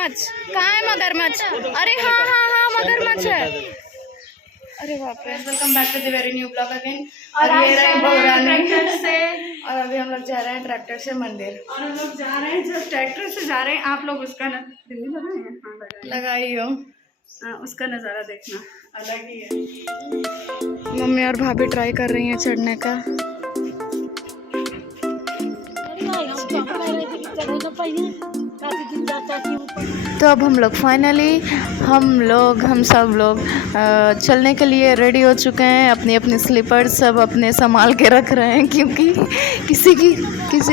मगरमच्छ कहाँ है? मगरमच्छ, अरे हाँ हाँ हाँ मगरमच्छ है। अरे बाप रे। Welcome back to the very new blog again. और ये रहे ट्रैक्टर से, और अभी हम लोग जा रहे हैं ट्रैक्टर से मंदिर। और हम लोग जा रहे हैं जो ट्रैक्टर से जा रहे हैं, आप लोग उसका लगाई हो, उसका नज़ारा देखना अलग ही है। मम्मी और भाभी ट्राई कर रही हैं चढ़ने का। तो अब हम लोग फाइनली हम सब लोग चलने के लिए रेडी हो चुके हैं। अपनी अपनी स्लीपर्स सब अपने संभाल के रख रहे हैं, क्योंकि किसी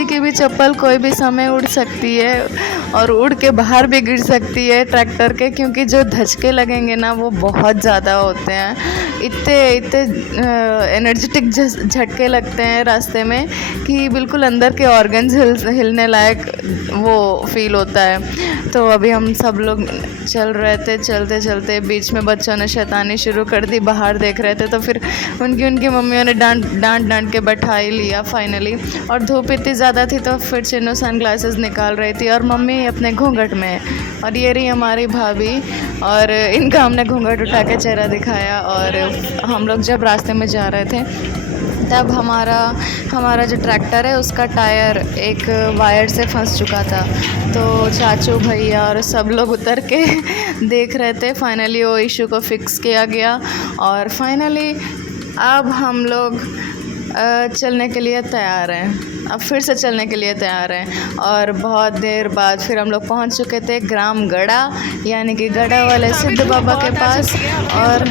की भी चप्पल कोई भी समय उड़ सकती है और उड़ के बाहर भी गिर सकती है ट्रैक्टर के, क्योंकि जो धचके लगेंगे ना वो बहुत ज़्यादा होते हैं। इतने एनर्जेटिक झटके लगते हैं रास्ते में कि बिल्कुल अंदर के ऑर्गन्स हिलने लायक वो फील होता है। तो अभी हम सब लोग चल रहे थे, चलते चलते बीच में बच्चों ने शैतानी शुरू कर दी, बाहर देख रहे थे तो फिर उनकी मम्मियों ने डांट के बैठा ही लिया फाइनली। और धूप इतनी ज़्यादा थी तो फिर चिन्नू सनग्लासेस निकाल रही थी और मम्मी अपने घूंघट में, और ये रही हमारी भाभी, और इनका हमने घूंघट उठा के चेहरा दिखाया। और हम लोग जब रास्ते में जा रहे थे तब हमारा जो ट्रैक्टर है उसका टायर एक वायर से फंस चुका था। तो चाचू भैया और सब लोग उतर के देख रहे थे। फाइनली वो इशू को फिक्स किया गया और फाइनली अब हम लोग चलने के लिए तैयार हैं। अब फिर से चलने के लिए तैयार हैं। और बहुत देर बाद फिर हम लोग पहुंच चुके थे ग्राम गड़ा, यानी कि गड़ा वाले सिद्ध बाबा के पास, और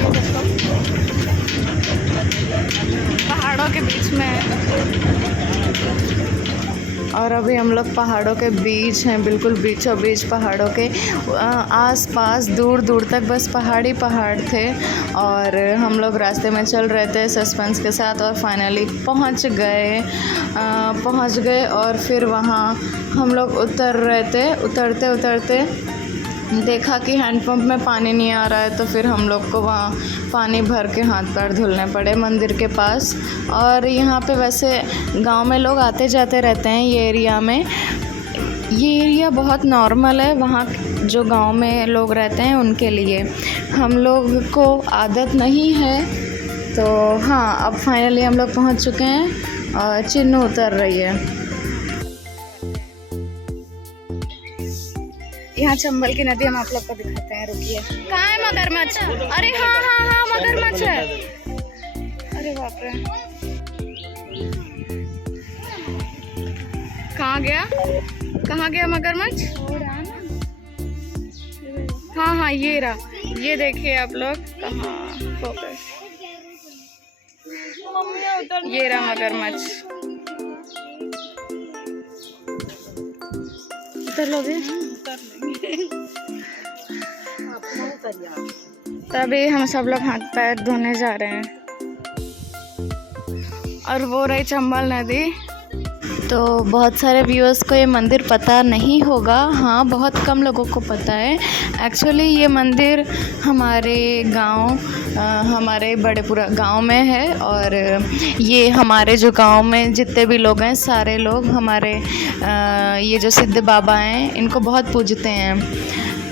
पहाड़ों के बीच में। और अभी हम लोग पहाड़ों के बीच हैं, बिल्कुल बीचों बीच पहाड़ों के आसपास दूर दूर तक बस पहाड़ ही पहाड़ थे। और हम लोग रास्ते में चल रहे थे सस्पेंस के साथ और फाइनली पहुंच गए। और फिर वहाँ हम लोग उतर रहे थे। उतरते देखा कि हैंडपंप में पानी नहीं आ रहा है, तो फिर हम लोग को वहाँ पानी भर के हाथ पैर धुलने पड़े मंदिर के पास। और यहाँ पे वैसे गांव में लोग आते जाते रहते हैं ये एरिया में। ये एरिया बहुत नॉर्मल है वहाँ जो गांव में लोग रहते हैं उनके लिए, हम लोग को आदत नहीं है। तो हाँ, अब फाइनली हम लोग पहुँच चुके हैं और चिन्नू उतर रही है। यहाँ चंबल की नदी हम आप लोग को दिखाते हैं, रुकिए। कहाँ है मगरमच्छ? अरे हाँ हाँ हाँ मगरमच्छ है। अरे बाप रे, कहाँ गया मगरमच्छ? हाँ हाँ ये रहा, ये देखिए आप लोग, कहाँ फोकस, ये रहा मगरमच्छ। उतर लोगे? तभी हम सब लोग हाथ पैर धोने जा रहे हैं। और वो रही चंबल नदी। तो बहुत सारे व्यूअर्स को ये मंदिर पता नहीं होगा, हाँ बहुत कम लोगों को पता है। एक्चुअली ये मंदिर हमारे गांव, हमारे बड़ेपुरा गांव में है। और ये हमारे जो गांव में जितने भी लोग हैं सारे लोग हमारे ये जो सिद्ध बाबा हैं इनको बहुत पूजते हैं।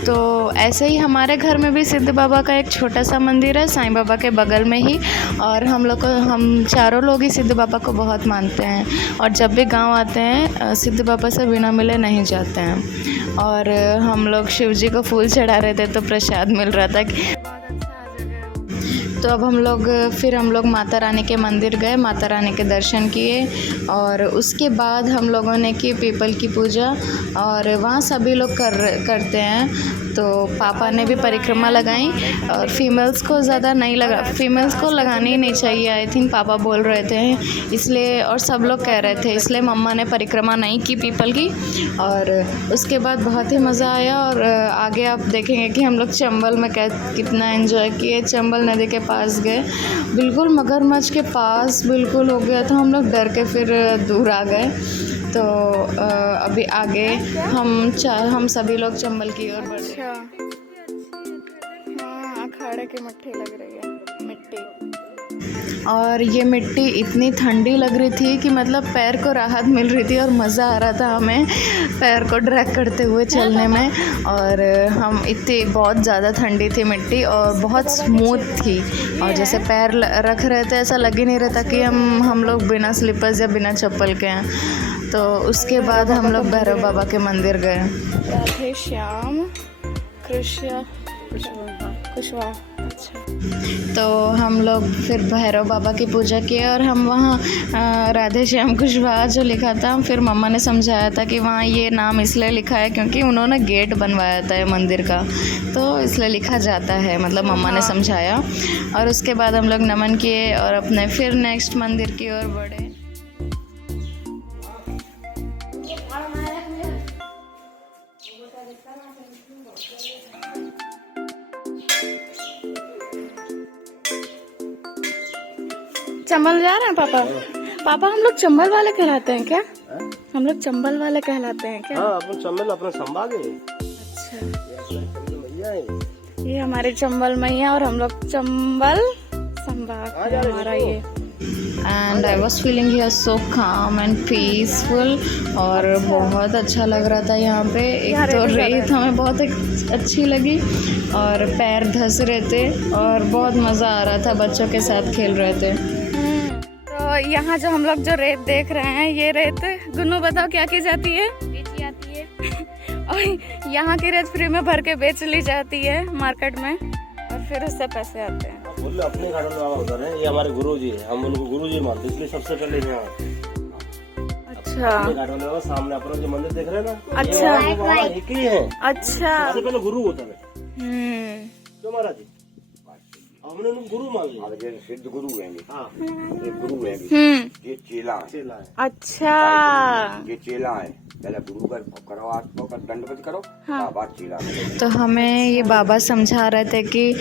तो ऐसे ही हमारे घर में भी सिद्ध बाबा का एक छोटा सा मंदिर है साईं बाबा के बगल में ही। और हम चारों लोग ही सिद्ध बाबा को बहुत मानते हैं और जब भी गांव आते हैं सिद्ध बाबा से बिना मिले नहीं जाते हैं। और हम लोग शिव जी को फूल चढ़ा रहे थे तो प्रसाद मिल रहा था कि तो अब हम लोग माता रानी के मंदिर गए, माता रानी के दर्शन किए। और उसके बाद हम लोगों ने की पीपल की पूजा, और वहाँ सभी लोग करते हैं। तो पापा ने भी परिक्रमा लगाई। और फीमेल्स को ज़्यादा नहीं लगा, फीमेल्स को लगानी ही नहीं चाहिए आई थिंक, पापा बोल रहे थे इसलिए, और सब लोग कह रहे थे इसलिए मम्मा ने परिक्रमा नहीं की पीपल की। और उसके बाद बहुत ही मज़ा आया। और आगे आप देखेंगे कि हम लोग चंबल में कितना एंजॉय किए। चंबल नदी के पास गए, बिल्कुल मगरमच्छ के पास बिल्कुल हो गया था, हम लोग डर के फिर दूर आ गए। तो अभी आगे हम सभी लोग चंबल की ओर बढ़ रहे हैं। हाँ, अखाड़े की मट्टी लग रही है, मिट्टी। और ये मिट्टी इतनी ठंडी लग रही थी कि मतलब पैर को राहत मिल रही थी और मज़ा आ रहा था हमें पैर को ड्रैग करते हुए चलने में। और हम इतनी बहुत ज़्यादा ठंडी थी मिट्टी और बहुत स्मूथ थी, और जैसे पैर रख रहे थे ऐसा लग ही नहीं रहा था कि हम लोग बिना स्लीपर्स या बिना चप्पल के हैं। तो उसके बाद हम लोग भैरव बाबा के मंदिर गए। राधे श्याम कुशवाहा। अच्छा, तो हम लोग फिर भैरव बाबा की पूजा किए और हम वहाँ राधे श्याम कुशवाहा जो लिखा था, फिर मम्मा ने समझाया था कि वहाँ ये नाम इसलिए लिखा है क्योंकि उन्होंने गेट बनवाया था ये मंदिर का, तो इसलिए लिखा जाता है, मतलब मम्मा ने समझाया। और उसके बाद हम लोग नमन किए और अपने फिर नेक्स्ट मंदिर की ओर बढ़े। चंबल जा रहे हैं पापा? पापा हम लोग चंबल वाले कहलाते हैं क्या? हम लोग चंबल वाले कहलाते हैं क्या? हाँ, अपन चंबल अपना संभाग है। अच्छा, ये हमारे चंबल मैया और हम लोग चंबल संभाग है हमारा ये। And I was feeling here so काम एंड पीसफुल, और बहुत अच्छा लग रहा था यहाँ पे। एक तो रेत हमें बहुत अच्छी लगी और पैर धंस रहे थे और बहुत मज़ा आ रहा था, बच्चों के साथ खेल रहे थे। तो यहाँ जो हम लोग जो रेत देख रहे हैं, ये रेत गुन्नू बताओ क्या की जाती है? बेची जाती है। और यहाँ की रेत फ्री में भर के बेच ली जाती है मार्केट में और फिर उससे पैसे आते हैं। बोले अपने गार्डन में उधर है, ये हमारे गुरुजी है, हम उनको गुरुजी मानते हैं, इसलिए सबसे पहले यहाँ। अच्छा, अपने गार्डन में सामने अपना जो मंदिर देख रहे हैं ना, अच्छा एक ही है। अच्छा, सबसे पहले गुरु होता है। क्यों महाराज जी? हमने उनको गुरु मान लिया, सिद्ध गुरु है। हाँ, ये गुरु है, ये चेला चेला है। अच्छा, ये चेला है। पहले गुरु का करो, आत्मा का दंडवत करो, बाद चेला। तो हमें ये बाबा समझा रहे थे कि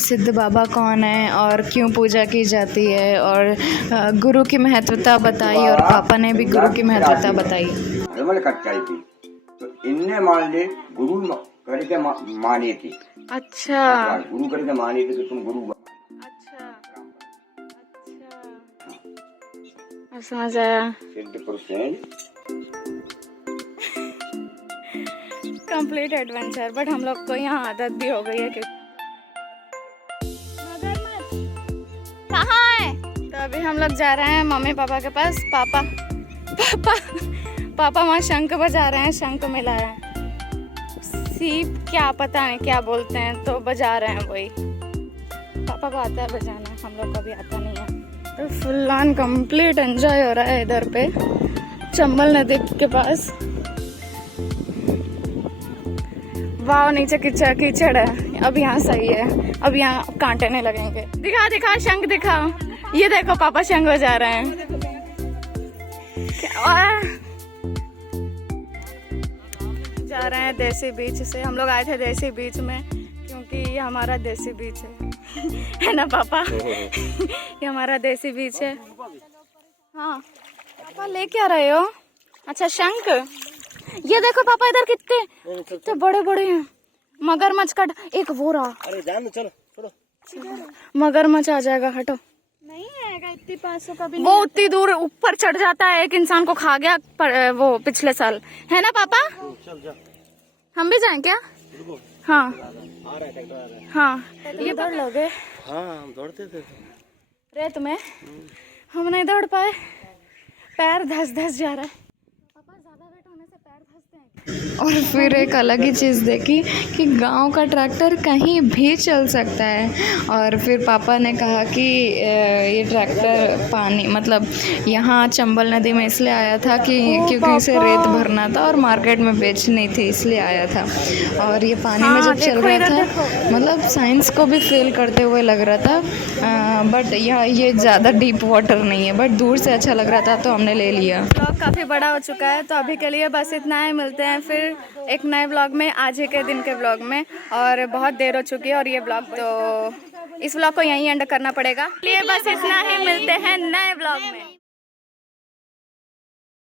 सिद्ध बाबा कौन है और क्यों पूजा की जाती है, और गुरु की महत्वता बताई, और पापा ने भी गुरु की महत्वता बताई। कच्चाई थी तो इनने मान ले गुरु करके माने थी। अच्छा, गुरु करके माने थे तो तुम गुरु। अच्छा, अच्छा, समझ आया। सिद्ध पुरुष हैं। कंप्लीट एडवेंचर, बट हम लोग को यहाँ आदत भी हो गई है कि कहाँ है। तो अभी हम लोग जा रहे हैं मम्मी पापा के पास। पापा वहाँ शंख बजा रहे हैं, शंख मिला है, सीप क्या पता नहीं क्या बोलते हैं, तो बजा रहे हैं वही। पापा को आता है बजाना, हम लोग को भी आता नहीं है। तो फुल ऑन कंप्लीट एंजॉय हो रहा है इधर पे चंबल नदी के पास। वाह, नीचे कीचड़ है। अब यहाँ सही है, अब यहाँ कांटे नहीं लगेंगे। दिखा शंख दिखाओ। ये देखो पापा शंख बजा रहे हैं। और जा रहे हैं देसी बीच से। हम लोग आए थे देसी बीच में क्योंकि ये हमारा देसी बीच है ना पापा? ये हमारा देसी बीच है। हाँ पापा, ले क्या रहे हो? अच्छा, शंख। ये देखो पापा, इधर कितने बड़े बड़े हैं। मगरमच्छ का एक वो रहा। अरे जान चलो, छोड़ो। मगरमच्छ आ जाएगा, हटो। नहीं आएगा, इतनी पासों का भी नहीं। वो उतनी दूर ऊपर चढ़ जाता है, एक इंसान को खा गया वो पिछले साल, है ना पापा? चल। हम भी जाएं क्या? हाँ, आ रहा है। हाँ, ये दौड़ लोगे? हाँ, हम दौड़ते थे रेत में। हम नहीं दौड़ पाए, पैर धस जा रहा है। और फिर एक अलग ही चीज़ देखी कि गांव का ट्रैक्टर कहीं भी चल सकता है। और फिर पापा ने कहा कि ये ट्रैक्टर पानी, मतलब यहाँ चंबल नदी में इसलिए आया था कि क्योंकि इसे रेत भरना था और मार्केट में बेचनी थी, इसलिए आया था। और ये पानी में जब चल रहा था, मतलब साइंस को भी फेल करते हुए लग रहा था। बट ये ज़्यादा डीप वाटर नहीं है, बट दूर से अच्छा लग रहा था तो हमने ले लिया। ब्लॉग काफ़ी बड़ा हो चुका है, तो अभी के लिए बस इतना ही। मिलते हैं फिर एक नए ब्लॉग में, आज ही के दिन के ब्लॉग में। और बहुत देर हो चुकी है और ये ब्लॉग, तो इस ब्लॉग को यहीं एंड करना पड़ेगा। लिए बस इतना ही, मिलते हैं नए ब्लॉग में।